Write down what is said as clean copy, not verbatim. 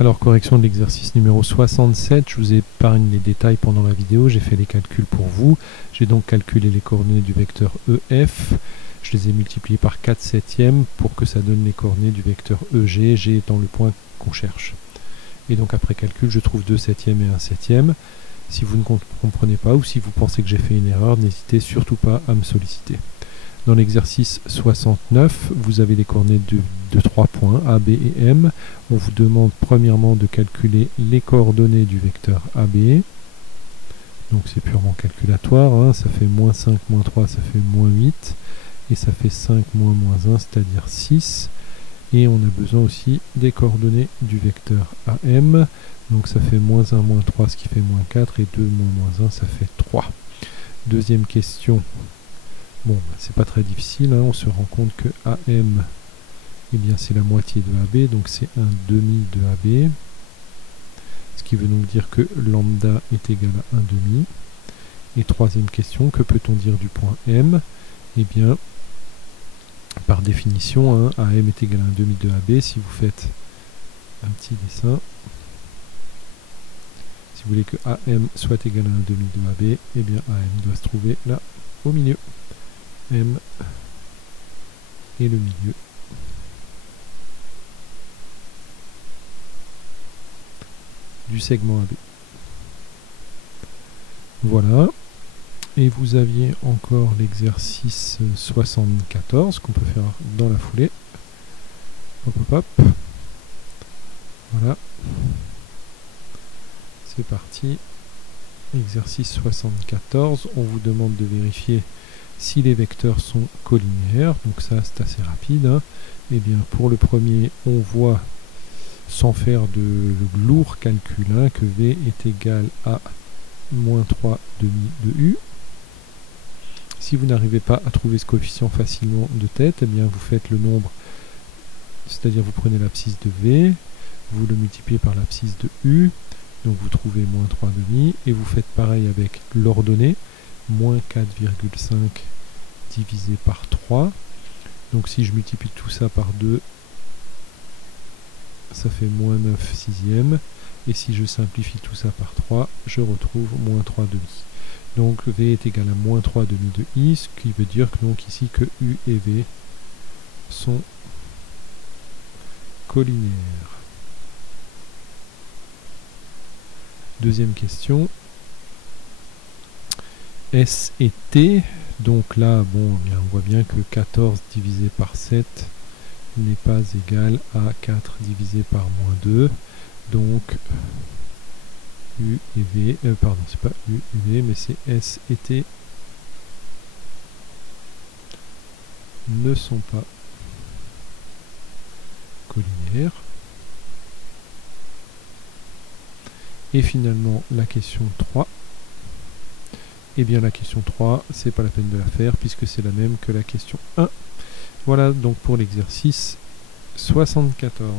Alors, correction de l'exercice numéro 67, je vous épargne les détails pendant la vidéo, j'ai fait les calculs pour vous. J'ai donc calculé les coordonnées du vecteur EF, je les ai multipliées par 4 septièmes pour que ça donne les coordonnées du vecteur EG, G étant le point qu'on cherche. Et donc après calcul, je trouve 2 septièmes et 1 septième. Si vous ne comprenez pas ou si vous pensez que j'ai fait une erreur, n'hésitez surtout pas à me solliciter. Dans l'exercice 69, vous avez les coordonnées de 3 points, A, B et M. On vous demande premièrement de calculer les coordonnées du vecteur AB. Donc c'est purement calculatoire, hein. Ça fait moins 5, moins 3, ça fait moins 8. Et ça fait 5 moins 1, c'est-à-dire 6. Et on a besoin aussi des coordonnées du vecteur AM. Donc ça fait moins 1, moins 3, ce qui fait moins 4. Et 2 moins 1, ça fait 3. Deuxième question. Bon, c'est pas très difficile, hein. On se rend compte que AM, eh bien c'est la moitié de AB, donc c'est un demi de AB. Ce qui veut donc dire que lambda est égal à 1 demi. Et troisième question, que peut-on dire du point M? Eh bien, par définition, hein, AM est égal à 1 demi de AB. Si vous faites un petit dessin, si vous voulez que AM soit égal à 1 demi de AB, eh bien AM doit se trouver là, au milieu. M et le milieu du segment AB. Voilà. Et vous aviez encore l'exercice 74 qu'on peut faire dans la foulée. Hop hop hop. Voilà. C'est parti. Exercice 74. On vous demande de vérifier si les vecteurs sont collinéaires. Donc ça c'est assez rapide, hein. Et bien pour le premier, on voit sans faire de lourd calcul, hein, que V est égal à moins 3 demi de U. Si vous n'arrivez pas à trouver ce coefficient facilement de tête, eh bien vous faites le nombre, c'est-à-dire vous prenez l'abscisse de V, vous le multipliez par l'abscisse de U, donc vous trouvez moins 3 demi, et vous faites pareil avec l'ordonnée, moins 4,5 divisé par 3. Donc si je multiplie tout ça par 2, ça fait moins 9 sixièmes. Et si je simplifie tout ça par 3, je retrouve moins 3 demi. Donc V est égal à moins 3 demi de I, ce qui veut dire que donc ici que U et V sont collinéaires. Deuxième question. S et T, donc là, bon, bien, on voit bien que 14 divisé par 7 n'est pas égal à 4 divisé par moins 2. Donc, U et V, pardon, c'est pas U et V, mais c'est S et T ne sont pas collinéaires. Et finalement, la question 3. Et bien la question 3, c'est pas la peine de la faire puisque c'est la même que la question 1. Voilà donc pour l'exercice 74.